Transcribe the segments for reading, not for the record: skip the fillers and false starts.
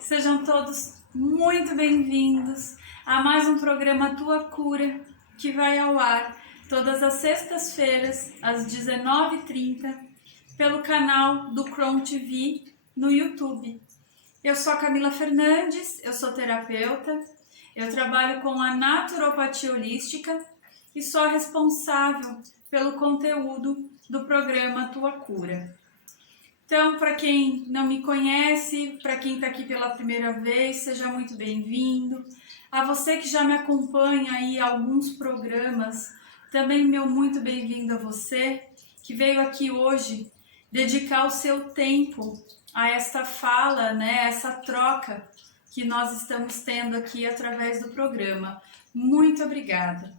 Sejam todos muito bem-vindos a mais um programa Tua Cura, que vai ao ar todas as sextas-feiras, às 19h30, pelo canal do Chrome TV no YouTube. Eu sou a Camila Fernandes, eu sou terapeuta, eu trabalho com a naturopatia holística e sou a responsável pelo conteúdo do programa Tua Cura. Então, para quem não me conhece, para quem está aqui pela primeira vez, seja muito bem-vindo. A você que já me acompanha aí há alguns programas, também meu muito bem-vindo a você, que veio aqui hoje dedicar o seu tempo a esta fala, né, essa troca que nós estamos tendo aqui através do programa. Muito obrigada.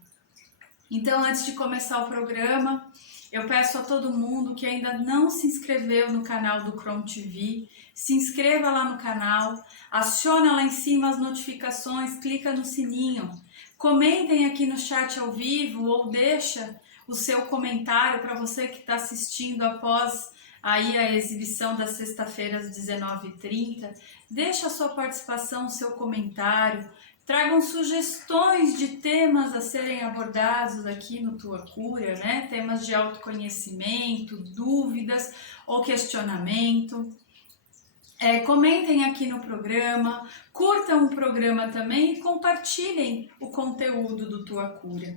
Então, antes de começar o programa, eu peço a todo mundo que ainda não se inscreveu no canal do Chrome TV, se inscreva lá no canal, aciona lá em cima as notificações, clica no sininho, comentem aqui no chat ao vivo ou deixa o seu comentário para você que está assistindo após aí a exibição da sexta-feira às 19h30, deixa a sua participação, o seu comentário. Tragam sugestões de temas a serem abordados aqui no Tua Cura, né? Temas de autoconhecimento, dúvidas ou questionamento. Comentem aqui no programa, curtam o programa também e compartilhem o conteúdo do Tua Cura.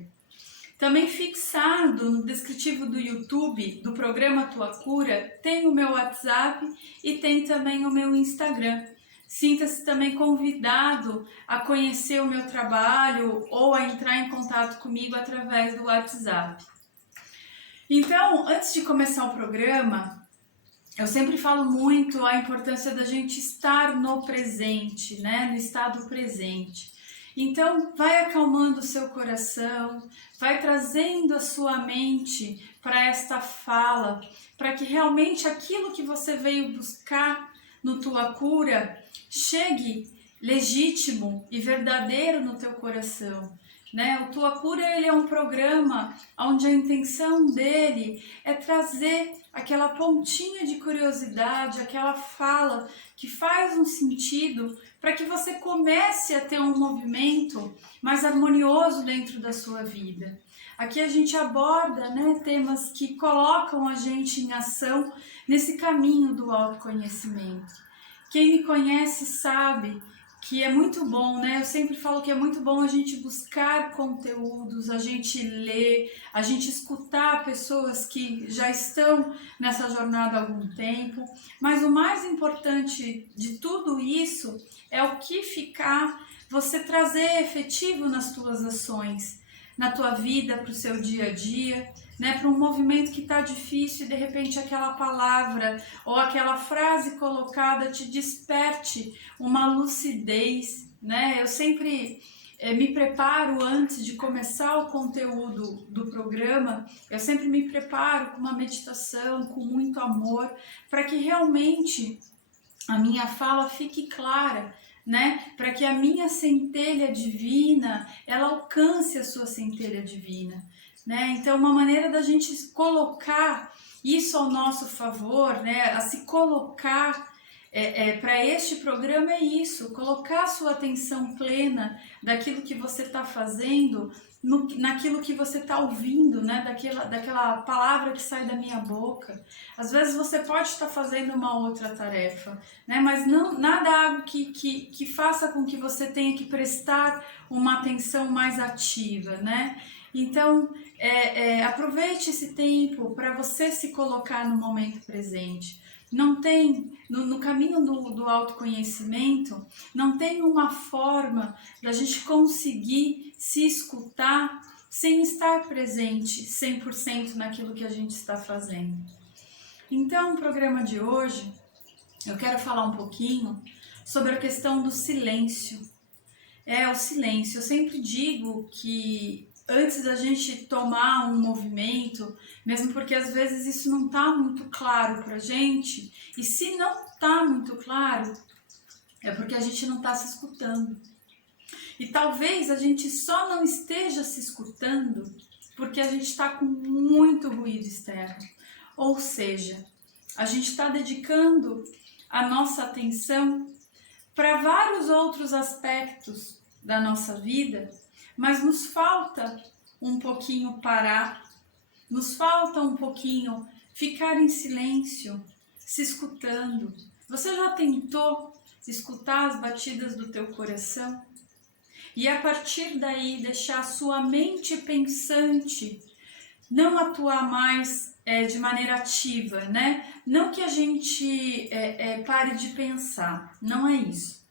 Também fixado no descritivo do YouTube do programa Tua Cura, tem o meu WhatsApp e tem também o meu Instagram. Sinta-se também convidado a conhecer o meu trabalho ou a entrar em contato comigo através do WhatsApp. Então, antes de começar o programa, eu sempre falo muito a importância da gente estar no presente, né? No estado presente. Então, vai acalmando o seu coração, vai trazendo a sua mente para esta fala, para que realmente aquilo que você veio buscar no Tua Cura chegue legítimo e verdadeiro no teu coração, né? O Tua Cura, ele é um programa onde a intenção dele é trazer aquela pontinha de curiosidade, aquela fala que faz um sentido para que você comece a ter um movimento mais harmonioso dentro da sua vida. Aqui a gente aborda, né, temas que colocam a gente em ação nesse caminho do autoconhecimento. Quem me conhece sabe que é muito bom, né? Eu sempre falo que é muito bom a gente buscar conteúdos, a gente ler, a gente escutar pessoas que já estão nessa jornada há algum tempo. Mas o mais importante de tudo isso é o que ficar, você trazer efetivo nas tuas ações, na tua vida, para o seu dia a dia, né, para um movimento que está difícil e de repente aquela palavra ou aquela frase colocada te desperte uma lucidez, né? Eu sempre me preparo antes de começar o conteúdo do programa, eu sempre me preparo com uma meditação, com muito amor, para que realmente a minha fala fique clara, né? Para que a minha centelha divina, ela alcance a sua centelha divina, né? Então, uma maneira da gente colocar isso ao nosso favor, né? A se colocar para este programa é isso, colocar a sua atenção plena daquilo que você está fazendo, naquilo que você está ouvindo, né? Daquela palavra que sai da minha boca. Às vezes você pode estar fazendo uma outra tarefa, né? Mas nada algo que faça com que você tenha que prestar uma atenção mais ativa, né? Então, aproveite esse tempo para você se colocar no momento presente. Não tem, no caminho do autoconhecimento, não tem uma forma da gente conseguir se escutar sem estar presente 100% naquilo que a gente está fazendo. Então, no programa de hoje, eu quero falar um pouquinho sobre a questão do silêncio. O silêncio. Eu sempre digo que antes da gente tomar um movimento, mesmo porque às vezes isso não está muito claro para a gente, e se não está muito claro, é porque a gente não está se escutando. E talvez a gente só não esteja se escutando porque a gente está com muito ruído externo. Ou seja, a gente está dedicando a nossa atenção para vários outros aspectos da nossa vida, mas nos falta um pouquinho parar, nos falta um pouquinho ficar em silêncio, se escutando. Você já tentou escutar as batidas do teu coração? E a partir daí deixar a sua mente pensante não atuar mais de maneira ativa, né? Não que a gente pare de pensar, não é isso.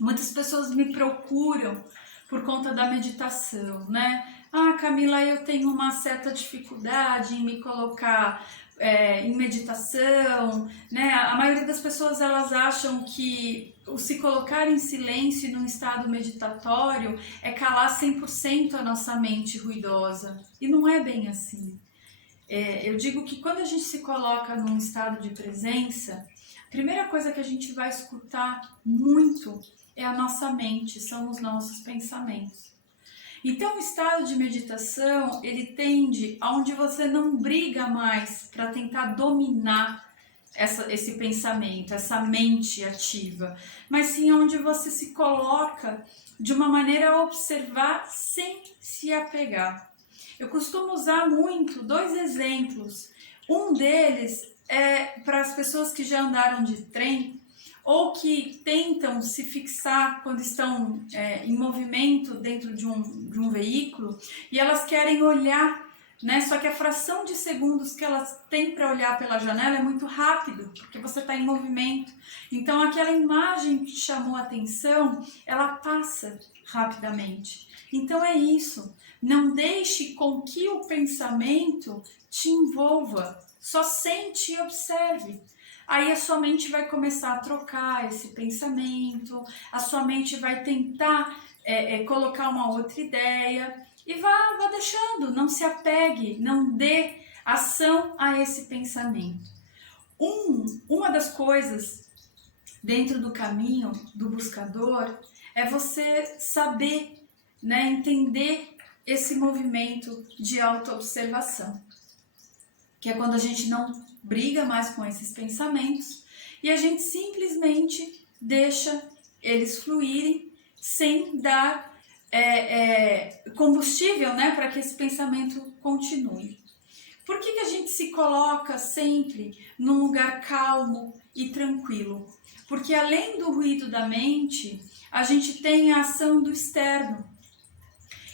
Muitas pessoas me procuram por conta da meditação, né? Ah, Camila, eu tenho uma certa dificuldade em me colocar em meditação, né? A maioria das pessoas, elas acham que o se colocar em silêncio num estado meditatório é calar 100% a nossa mente ruidosa. E não é bem assim. Eu digo que quando a gente se coloca num estado de presença, a primeira coisa que a gente vai escutar muito é a nossa mente, são os nossos pensamentos. Então o estado de meditação, ele tende aonde você não briga mais para tentar dominar esse pensamento, essa mente ativa, mas sim onde você se coloca de uma maneira a observar sem se apegar. Eu costumo usar muito 2 exemplos. Um deles é para as pessoas que já andaram de trem ou que tentam se fixar quando estão em movimento dentro de um veículo e elas querem olhar, né? Só que a fração de segundos que elas têm para olhar pela janela é muito rápido, porque você está em movimento. Então aquela imagem que te chamou a atenção, ela passa rapidamente. Então é isso, não deixe com que o pensamento te envolva, só sente e observe. Aí a sua mente vai começar a trocar esse pensamento, a sua mente vai tentar colocar uma outra ideia e vá deixando, não se apegue, não dê ação a esse pensamento. Uma das coisas dentro do caminho do buscador é você saber, né, entender esse movimento de autoobservação, que é quando a gente não briga mais com esses pensamentos e a gente simplesmente deixa eles fluírem sem dar combustível, né, para que esse pensamento continue. Por que a gente se coloca sempre num lugar calmo e tranquilo? Porque além do ruído da mente, a gente tem a ação do externo.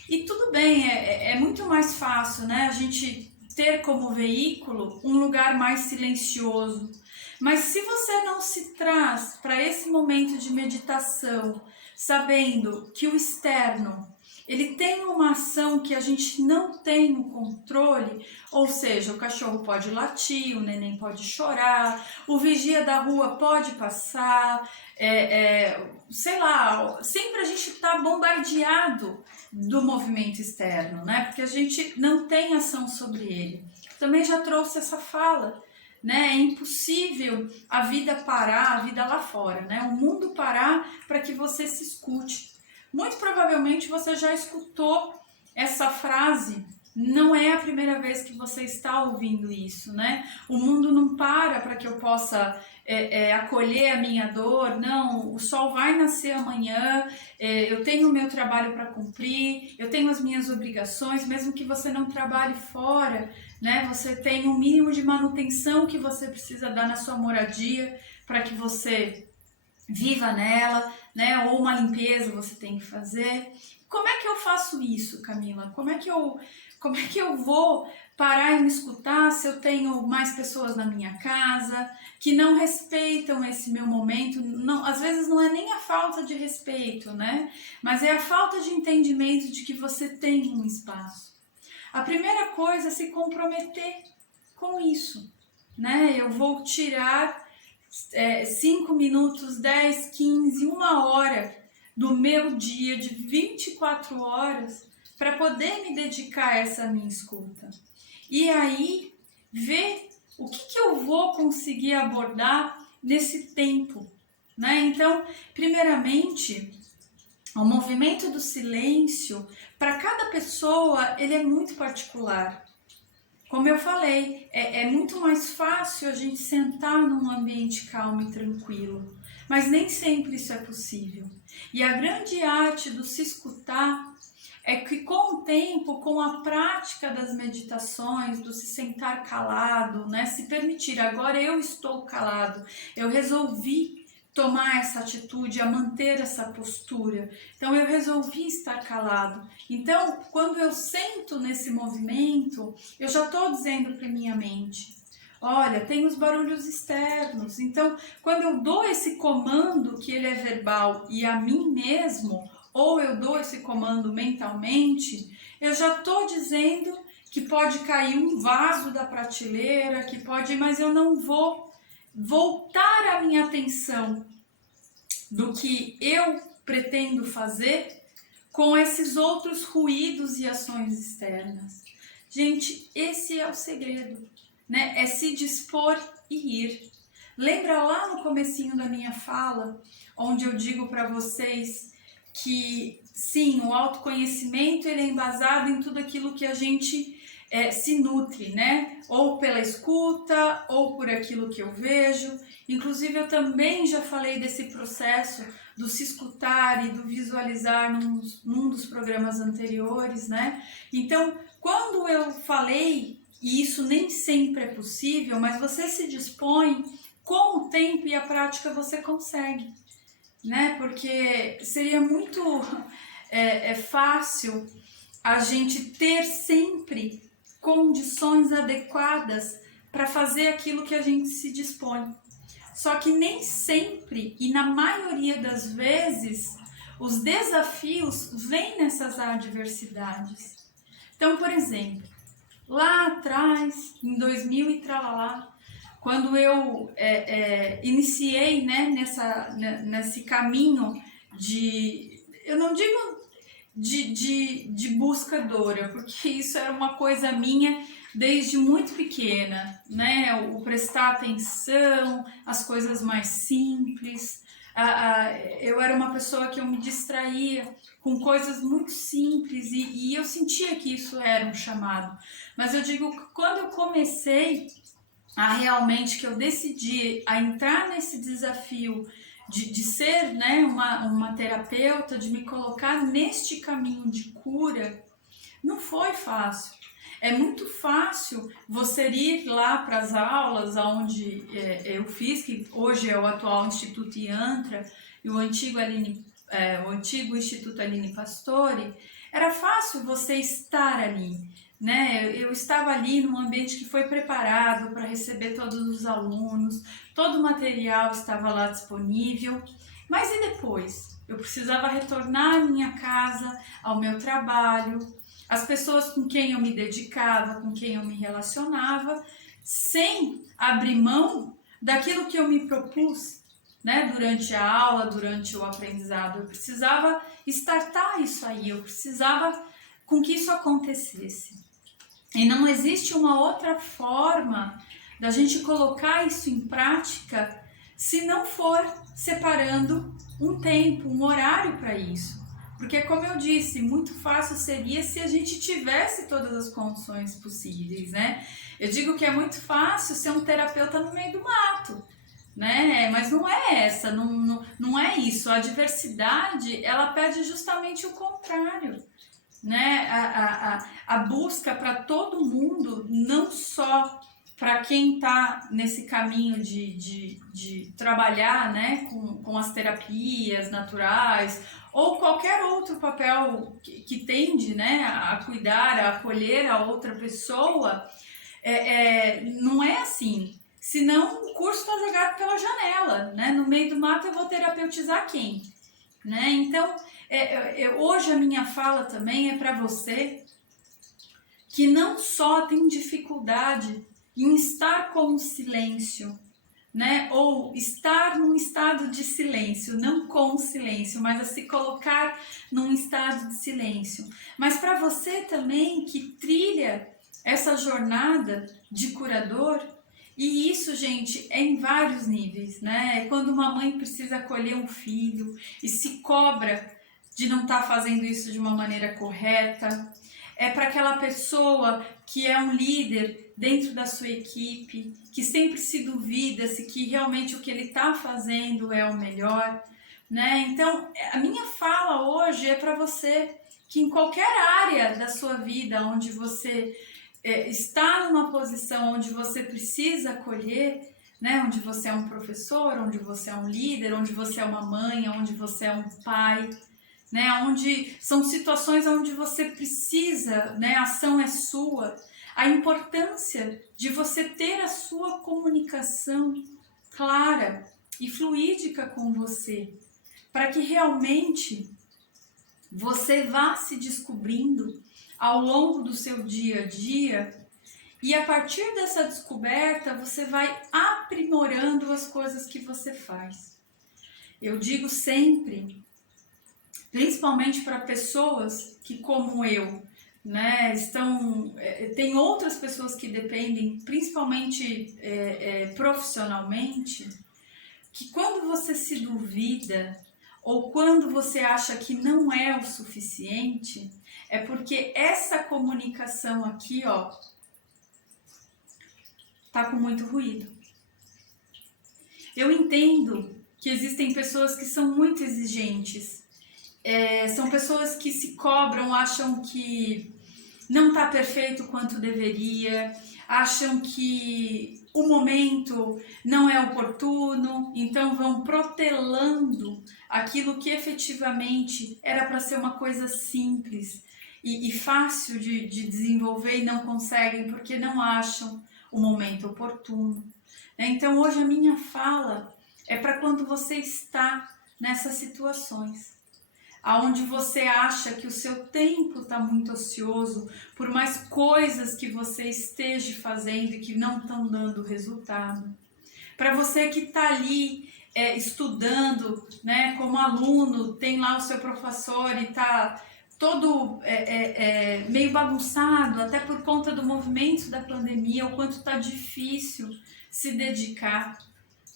E tudo bem, é muito mais fácil, né, a gente ter como veículo um lugar mais silencioso. Mas se você não se traz para esse momento de meditação, sabendo que o externo, ele tem uma ação que a gente não tem o controle, ou seja, o cachorro pode latir, o neném pode chorar, o vigia da rua pode passar, sei lá, sempre a gente está bombardeado do movimento externo, né? Porque a gente não tem ação sobre ele. Também já trouxe essa fala, né? É impossível a vida parar, a vida lá fora, né? O mundo parar para que você se escute. Muito provavelmente você já escutou essa frase, não é a primeira vez que você está ouvindo isso, né? O mundo não para que eu possa acolher a minha dor, não, o sol vai nascer amanhã, eu tenho o meu trabalho para cumprir, eu tenho as minhas obrigações, mesmo que você não trabalhe fora, né? Você tem um mínimo de manutenção que você precisa dar na sua moradia para que você viva nela, né? Ou uma limpeza você tem que fazer. Como é que eu faço isso, Camila? Como é que eu vou parar e me escutar se eu tenho mais pessoas na minha casa que não respeitam esse meu momento? Não, às vezes não é nem a falta de respeito, né? Mas é a falta de entendimento de que você tem um espaço. A primeira coisa é se comprometer com isso, né? Eu vou tirar 5 minutos, 10, 15, 1 hora do meu dia de 24 horas para poder me dedicar a essa minha escuta. E aí, ver o que eu vou conseguir abordar nesse tempo, né? Então, primeiramente, o movimento do silêncio, para cada pessoa, ele é muito particular. Como eu falei, é muito mais fácil a gente sentar num ambiente calmo e tranquilo. mas nem sempre isso é possível. E a grande arte do se escutar é que com o tempo, com a prática das meditações, do se sentar calado, né, se permitir, agora eu estou calado, eu resolvi tomar essa atitude, a manter essa postura, então eu resolvi estar calado. Então, quando eu sento nesse movimento, eu já estou dizendo para minha mente, olha, tem os barulhos externos, então quando eu dou esse comando, que ele é verbal, e a mim mesmo, ou eu dou esse comando mentalmente, eu já estou dizendo que pode cair um vaso da prateleira, que pode, mas eu não vou voltar a minha atenção do que eu pretendo fazer com esses outros ruídos e ações externas. Gente, esse é o segredo, né? É se dispor e ir. Lembra lá no comecinho da minha fala, onde eu digo para vocês que sim, o autoconhecimento ele é embasado em tudo aquilo que a gente se nutre, né? Ou pela escuta, ou por aquilo que eu vejo. Inclusive eu também já falei desse processo do se escutar e do visualizar num dos programas anteriores, né? Então, quando eu falei, e isso nem sempre é possível, mas você se dispõe, com o tempo e a prática você consegue, né? Porque seria muito fácil a gente ter sempre condições adequadas para fazer aquilo que a gente se dispõe. Só que nem sempre, e na maioria das vezes, os desafios vêm nessas adversidades. Então, por exemplo, lá atrás, em 2000 e tralalá, quando eu iniciei, né, nesse caminho de, eu não digo de buscadora, porque isso era uma coisa minha desde muito pequena, né, o prestar atenção, as coisas mais simples, eu era uma pessoa que eu me distraía com coisas muito simples e eu sentia que isso era um chamado, mas eu digo que quando eu comecei realmente, que eu decidi a entrar nesse desafio de ser, né, uma terapeuta, de me colocar neste caminho de cura, não foi fácil. É muito fácil você ir lá para as aulas onde eu fiz, que hoje é o atual Instituto Yantra e o antigo Instituto Aline Pastore. Era fácil você estar ali, né? Eu estava ali num ambiente que foi preparado para receber todos os alunos, todo o material estava lá disponível, mas e depois? Eu precisava retornar à minha casa, ao meu trabalho, às pessoas com quem eu me dedicava, com quem eu me relacionava, sem abrir mão daquilo que eu me propus, né? Durante a aula, durante o aprendizado. Eu precisava startar isso aí, eu precisava com que isso acontecesse. E não existe uma outra forma da gente colocar isso em prática se não for separando um tempo, um horário para isso. Porque, como eu disse, muito fácil seria se a gente tivesse todas as condições possíveis, né? Eu digo que é muito fácil ser um terapeuta no meio do mato, né? Mas não é essa, não é isso. A diversidade, ela pede justamente o contrário, né? A busca para todo mundo, não só para quem está nesse caminho de trabalhar, né, com as terapias naturais ou qualquer outro papel que tende, né, a cuidar, a acolher a outra pessoa, não é assim. Senão o curso está jogado pela janela, né? No meio do mato eu vou terapeutizar quem? Né? Então, hoje a minha fala também é para você que não só tem dificuldade em estar com o silêncio, né? Ou estar num estado de silêncio, não com silêncio, mas a se colocar num estado de silêncio. Mas para você também que trilha essa jornada de curador, e isso, gente, é em vários níveis, né? É quando uma mãe precisa acolher um filho e se cobra de não estar fazendo isso de uma maneira correta. É para aquela pessoa que é um líder dentro da sua equipe, que sempre se duvida se que realmente o que ele está fazendo é o melhor, né? Então, a minha fala hoje é para você que em qualquer área da sua vida onde você está numa posição onde você precisa acolher, né? Onde você é um professor, onde você é um líder, onde você é uma mãe, onde você é um pai, né? Onde são situações onde você precisa, né? A ação é sua. A importância de você ter a sua comunicação clara e fluídica com você, para que realmente você vá se descobrindo ao longo do seu dia a dia, e a partir dessa descoberta você vai aprimorando as coisas que você faz. Eu digo sempre, principalmente para pessoas que, como eu, né, tem outras pessoas que dependem, principalmente profissionalmente, que quando você se duvida ou quando você acha que não é o suficiente, é porque essa comunicação aqui, ó, tá com muito ruído. Eu entendo que existem pessoas que são muito exigentes, são pessoas que se cobram, acham que não está perfeito quanto deveria, acham que o momento não é oportuno, então vão protelando aquilo que efetivamente era para ser uma coisa simples e fácil de desenvolver e não conseguem porque não acham o momento oportuno. Então hoje a minha fala é para quando você está nessas situações, aonde você acha que o seu tempo está muito ocioso, por mais coisas que você esteja fazendo e que não estão dando resultado. Para você que está ali estudando, né, como aluno, tem lá o seu professor e está todo meio bagunçado, até por conta do movimento da pandemia, o quanto está difícil se dedicar.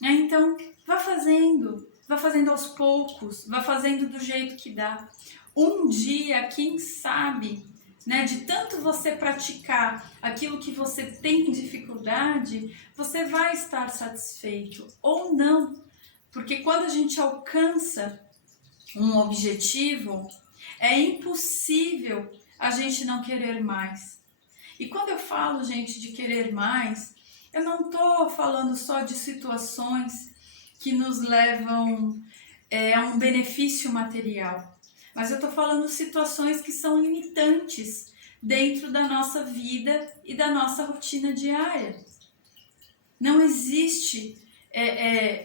Então, vá fazendo aos poucos, vá fazendo do jeito que dá. Um dia, quem sabe, né, de tanto você praticar aquilo que você tem dificuldade, você vai estar satisfeito ou não. Porque quando a gente alcança um objetivo, é impossível a gente não querer mais. E quando eu falo, gente, de querer mais, eu não estou falando só de situações que nos levam a um benefício material, mas eu estou falando de situações que são limitantes dentro da nossa vida e da nossa rotina diária. Não existe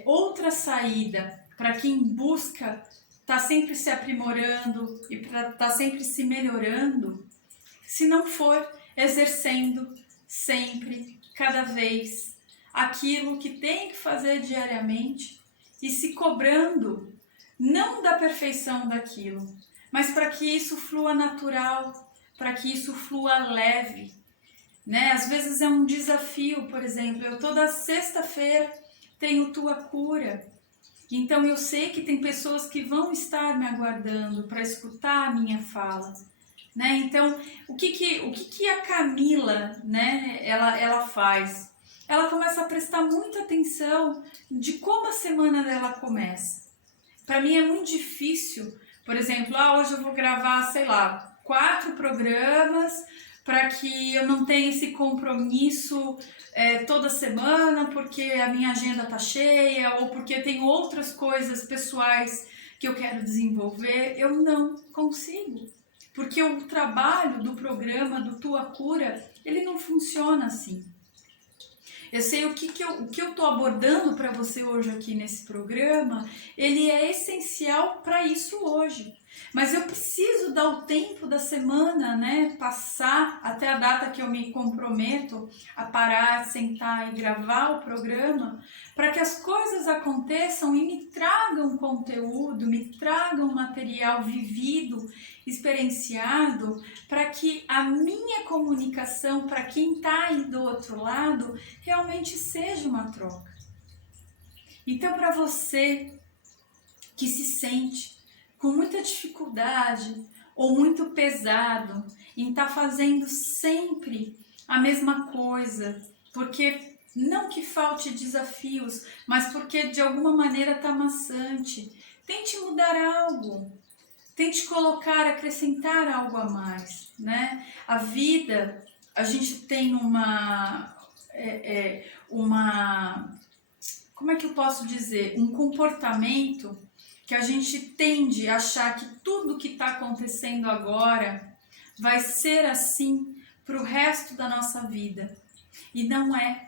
outra saída para quem busca estar sempre se aprimorando e para estar sempre se melhorando, se não for exercendo sempre, cada vez, aquilo que tem que fazer diariamente e se cobrando, não da perfeição daquilo, mas para que isso flua natural, para que isso flua leve, né? Às vezes é um desafio, por exemplo, eu toda sexta-feira tenho Tua Cura, então eu sei que tem pessoas que vão estar me aguardando para escutar a minha fala. Né? Então, o que a Camila, né, ela faz? Ela começa a prestar muita atenção de como a semana dela começa. Para mim é muito difícil, por exemplo, hoje eu vou gravar, sei lá, 4 programas para que eu não tenha esse compromisso toda semana porque a minha agenda tá cheia ou porque tem outras coisas pessoais que eu quero desenvolver. Eu não consigo. Porque o trabalho do programa do Tua Cura, ele não funciona assim. Eu sei o que eu estou abordando para você hoje aqui nesse programa, ele é essencial para isso hoje. Mas eu preciso dar o tempo da semana, né, passar até a data que eu me comprometo a parar, sentar e gravar o programa, para que as coisas aconteçam e me tragam conteúdo, me tragam material vivido, experienciado, para que a minha comunicação, para quem está aí do outro lado, realmente seja uma troca. Então, para você que se sente com muita dificuldade ou muito pesado em estar fazendo sempre a mesma coisa, porque não que falte desafios, mas porque de alguma maneira está maçante. Tente mudar algo, tente colocar, acrescentar algo a mais, né? A vida, a gente tem como é que eu posso dizer? Um comportamento que a gente tende a achar que tudo que está acontecendo agora vai ser assim para o resto da nossa vida. E não é.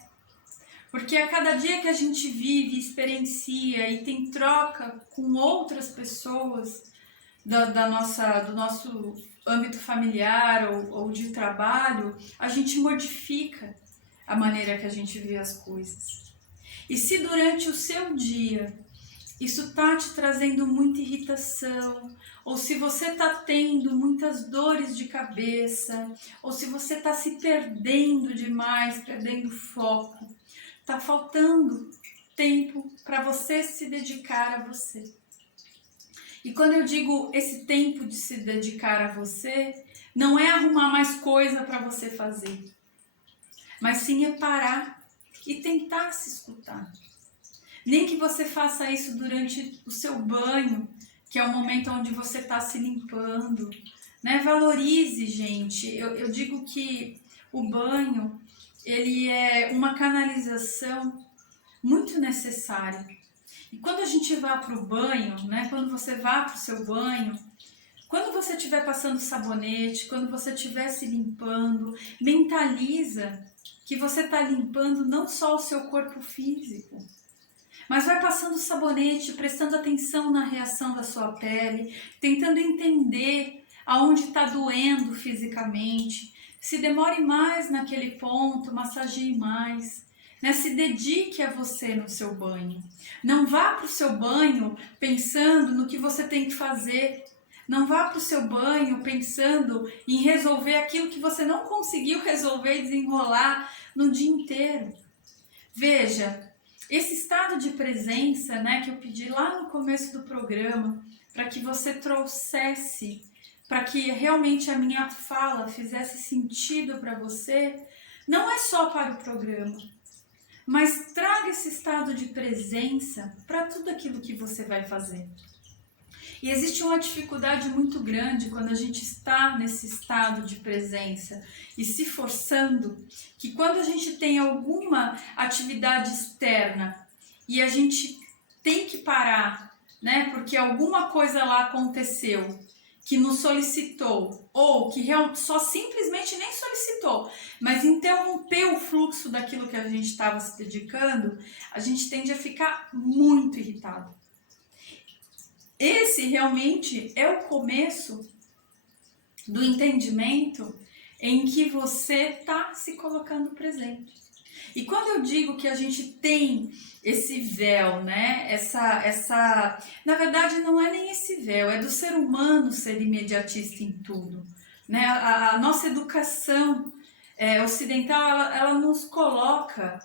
Porque a cada dia que a gente vive, experiencia e tem troca com outras pessoas do nosso âmbito familiar ou de trabalho, a gente modifica a maneira que a gente vê as coisas. E se durante o seu dia isso está te trazendo muita irritação, ou se você está tendo muitas dores de cabeça, ou se você está se perdendo demais, perdendo foco, está faltando tempo para você se dedicar a você. E quando eu digo esse tempo de se dedicar a você, não é arrumar mais coisa para você fazer, mas sim é parar e tentar se escutar. Nem que você faça isso durante o seu banho, que é o momento onde você está se limpando, né? Valorize, gente. Eu digo que o banho, ele é uma canalização muito necessária. E quando a gente vai para o banho, né? Quando você vai para o seu banho, quando você estiver passando sabonete, quando você estiver se limpando, mentaliza que você está limpando não só o seu corpo físico, mas vai passando sabonete, prestando atenção na reação da sua pele, tentando entender aonde está doendo fisicamente. Se demore mais naquele ponto, massageie mais. Né? Se dedique a você no seu banho. Não vá para o seu banho pensando no que você tem que fazer. Não vá para o seu banho pensando em resolver aquilo que você não conseguiu resolver e desenrolar no dia inteiro. Veja, esse estado de presença, né, que eu pedi lá no começo do programa, para que você trouxesse, para que realmente a minha fala fizesse sentido para você, não é só para o programa, mas traga esse estado de presença para tudo aquilo que você vai fazer. E existe uma dificuldade muito grande quando a gente está nesse estado de presença e se forçando, que quando a gente tem alguma atividade externa e a gente tem que parar, né, porque alguma coisa lá aconteceu que nos solicitou, ou que só simplesmente nem solicitou, mas interrompeu o fluxo daquilo que a gente estava se dedicando, a gente tende a ficar muito irritado. Esse realmente é o começo do entendimento em que você está se colocando presente. E quando eu digo que a gente tem esse véu, né? Na verdade não é nem esse véu, é do ser humano ser imediatista em tudo, né? A nossa educação ocidental, ela nos coloca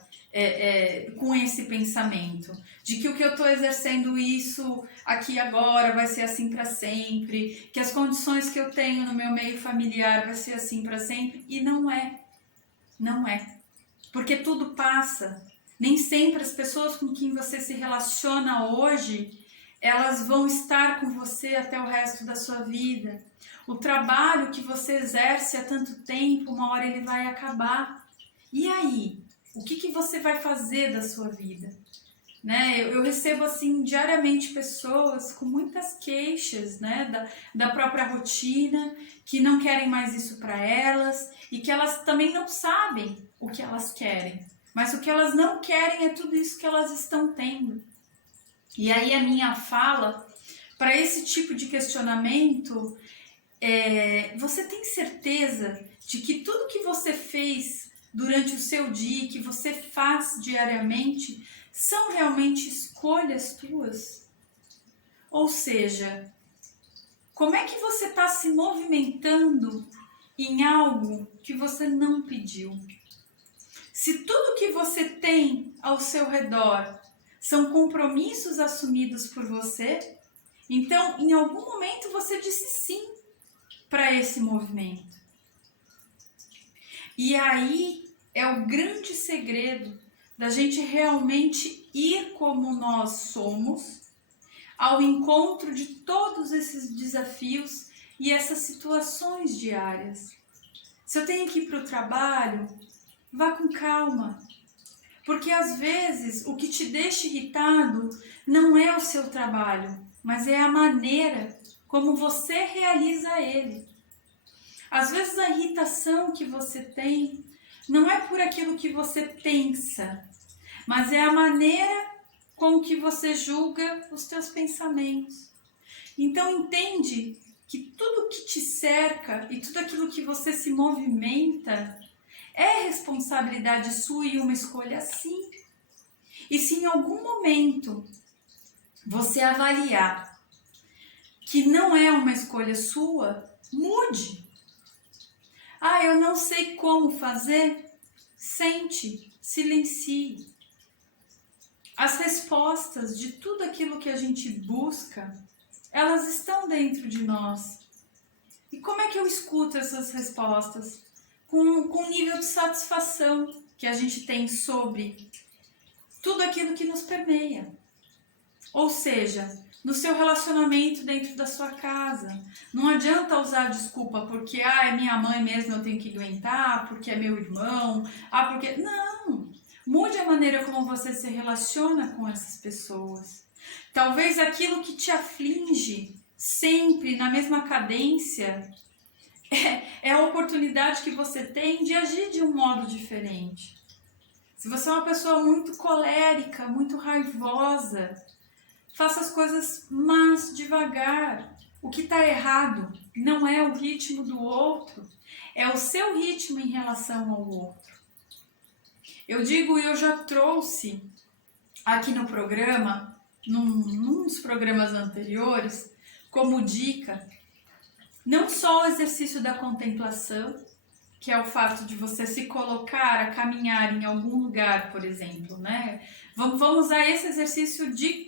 com esse pensamento de que o que eu estou exercendo isso aqui agora vai ser assim para sempre, que as condições que eu tenho no meu meio familiar vai ser assim para sempre, e não é, porque tudo passa. Nem sempre as pessoas com quem você se relaciona hoje, elas vão estar com você até o resto da sua vida. O trabalho que você exerce há tanto tempo, uma hora ele vai acabar. E aí? O que você vai fazer da sua vida? Né? Eu recebo assim diariamente pessoas com muitas queixas, né, da própria rotina, que não querem mais isso para elas e que elas também não sabem o que elas querem, mas o que elas não querem é tudo isso que elas estão tendo. E aí a minha fala para esse tipo de questionamento você tem certeza de que tudo que você fez durante o seu dia, que você faz diariamente, são realmente escolhas tuas? Ou seja, como é que você está se movimentando em algo que você não pediu? Se tudo que você tem ao seu redor são compromissos assumidos por você, então em algum momento você disse sim para esse movimento. E aí é o grande segredo da gente realmente ir como nós somos, ao encontro de todos esses desafios e essas situações diárias. Se eu tenho que ir para o trabalho, vá com calma. Porque às vezes o que te deixa irritado não é o seu trabalho, mas é a maneira como você realiza ele. Às vezes a irritação que você tem não é por aquilo que você pensa, mas é a maneira com que você julga os teus pensamentos. Então entende que tudo que te cerca e tudo aquilo que você se movimenta é responsabilidade sua e uma escolha sim. E se em algum momento você avaliar que não é uma escolha sua, mude. Ah, eu não sei como fazer? Sente, silencie. As respostas de tudo aquilo que a gente busca, elas estão dentro de nós. E como é que eu escuto essas respostas? Com o nível de satisfação que a gente tem sobre tudo aquilo que nos permeia. Ou seja, no seu relacionamento dentro da sua casa. Não adianta usar desculpa porque é minha mãe mesmo, eu tenho que aguentar, porque é meu irmão, porque... Não! Mude a maneira como você se relaciona com essas pessoas. Talvez aquilo que te aflige sempre na mesma cadência é a oportunidade que você tem de agir de um modo diferente. Se você é uma pessoa muito colérica, muito raivosa, faça as coisas mais devagar. O que está errado não é o ritmo do outro, é o seu ritmo em relação ao outro. Eu digo, e eu já trouxe aqui no programa, num dos programas anteriores, como dica, não só o exercício da contemplação, que é o fato de você se colocar a caminhar em algum lugar, por exemplo, né? Vamos usar esse exercício de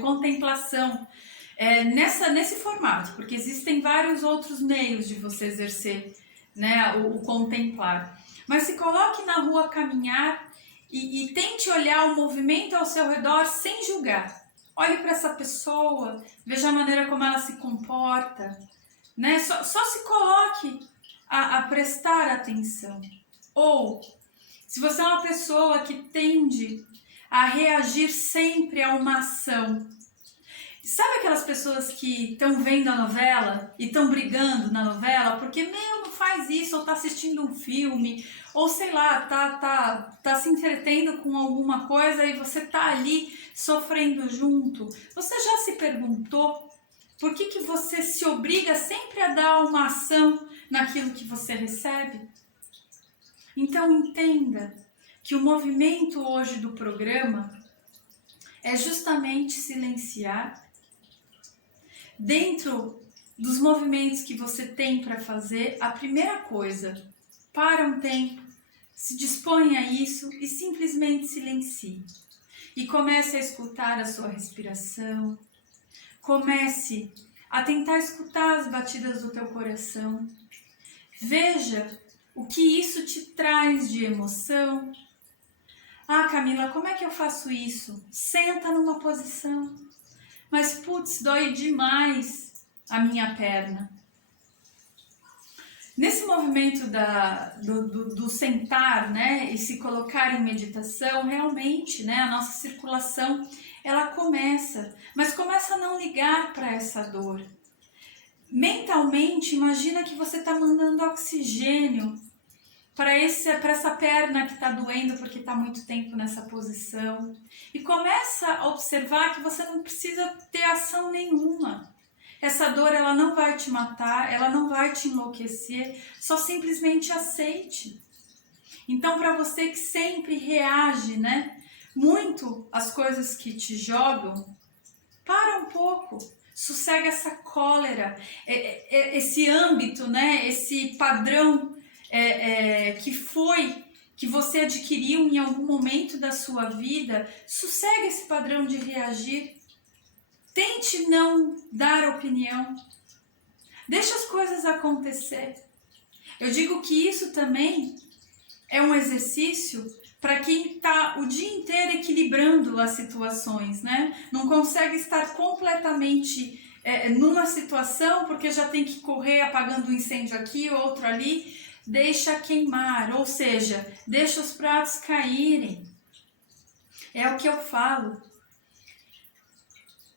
contemplação nesse formato, porque existem vários outros meios de você exercer, né, o contemplar. Mas se coloque na rua a caminhar e tente olhar o movimento ao seu redor sem julgar. Olhe para essa pessoa, veja a maneira como ela se comporta, né? Só se coloque a prestar atenção. Ou, se você é uma pessoa que tende a reagir sempre a uma ação, sabe aquelas pessoas que estão vendo a novela e estão brigando na novela porque, não faz isso, ou está assistindo um filme, ou sei lá, tá se entretendo com alguma coisa e você tá ali sofrendo junto? Você já se perguntou por que você se obriga sempre a dar uma ação naquilo que você recebe? Então entenda que o movimento hoje do programa é justamente silenciar. Dentro dos movimentos que você tem para fazer, a primeira coisa, para um tempo, se disponha a isso e simplesmente silencie. E comece a escutar a sua respiração, comece a tentar escutar as batidas do teu coração. Veja o que isso te traz de emoção. Ah, Camila, como é que eu faço isso? Senta numa posição. Mas, putz, dói demais a minha perna. Nesse movimento do sentar, né, e se colocar em meditação, realmente, né, a nossa circulação, ela começa, mas começa a não ligar para essa dor. Mentalmente, imagina que você está mandando oxigênio para essa perna que está doendo porque está muito tempo nessa posição. E começa a observar que você não precisa ter ação nenhuma. Essa dor, ela não vai te matar, ela não vai te enlouquecer, só simplesmente aceite. Então, para você que sempre reage, né, muito às coisas que te jogam, para um pouco, sossega essa cólera, esse âmbito, né, esse padrão que você adquiriu em algum momento da sua vida. Sossega esse padrão de reagir. Tente não dar opinião. Deixa as coisas acontecer. Eu digo que isso também é um exercício para quem está o dia inteiro equilibrando as situações, né? Não consegue estar completamente numa situação porque já tem que correr apagando um incêndio aqui, outro ali. Deixa queimar, ou seja, deixa os pratos caírem. É o que eu falo.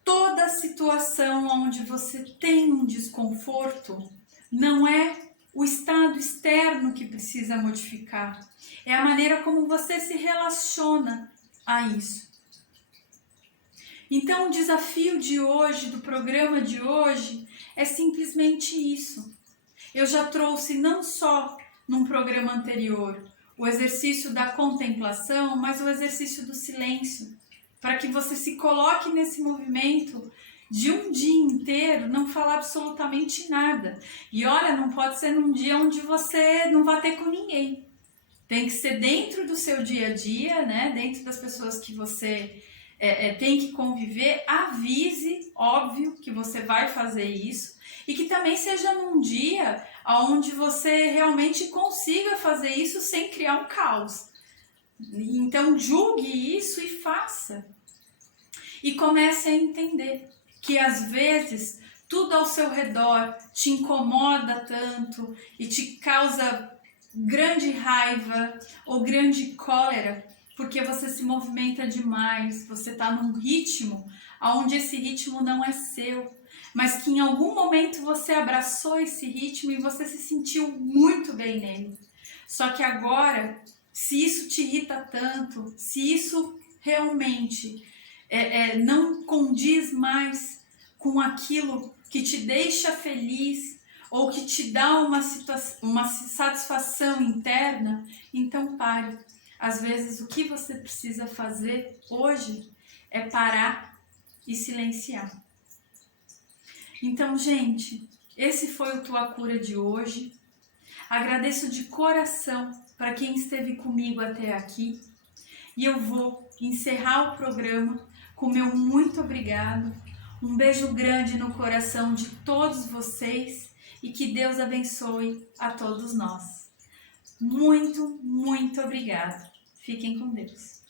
Toda situação onde você tem um desconforto não é o estado externo que precisa modificar, é a maneira como você se relaciona a isso. Então, o desafio de hoje, do programa de hoje, é simplesmente isso. Eu já trouxe não só num programa anterior o exercício da contemplação, mas o exercício do silêncio, para que você se coloque nesse movimento de um dia inteiro não falar absolutamente nada. E olha, não pode ser num dia onde você não vai ter com ninguém. Tem que ser dentro do seu dia a dia, né? Dentro das pessoas que você tem que conviver. Avise, óbvio, que você vai fazer isso. E que também seja num dia onde você realmente consiga fazer isso sem criar um caos. Então julgue isso e faça. E comece a entender que às vezes tudo ao seu redor te incomoda tanto e te causa grande raiva ou grande cólera, porque você se movimenta demais, você está num ritmo onde esse ritmo não é seu, mas que em algum momento você abraçou esse ritmo e você se sentiu muito bem nele. Só que agora, se isso te irrita tanto, se isso realmente não condiz mais com aquilo que te deixa feliz ou que te dá uma satisfação interna, então pare. Às vezes o que você precisa fazer hoje é parar e silenciar. Então, gente, esse foi o Tua Cura de hoje. Agradeço de coração para quem esteve comigo até aqui. E eu vou encerrar o programa com meu muito obrigado. Um beijo grande no coração de todos vocês e que Deus abençoe a todos nós. Muito, muito obrigada. Fiquem com Deus.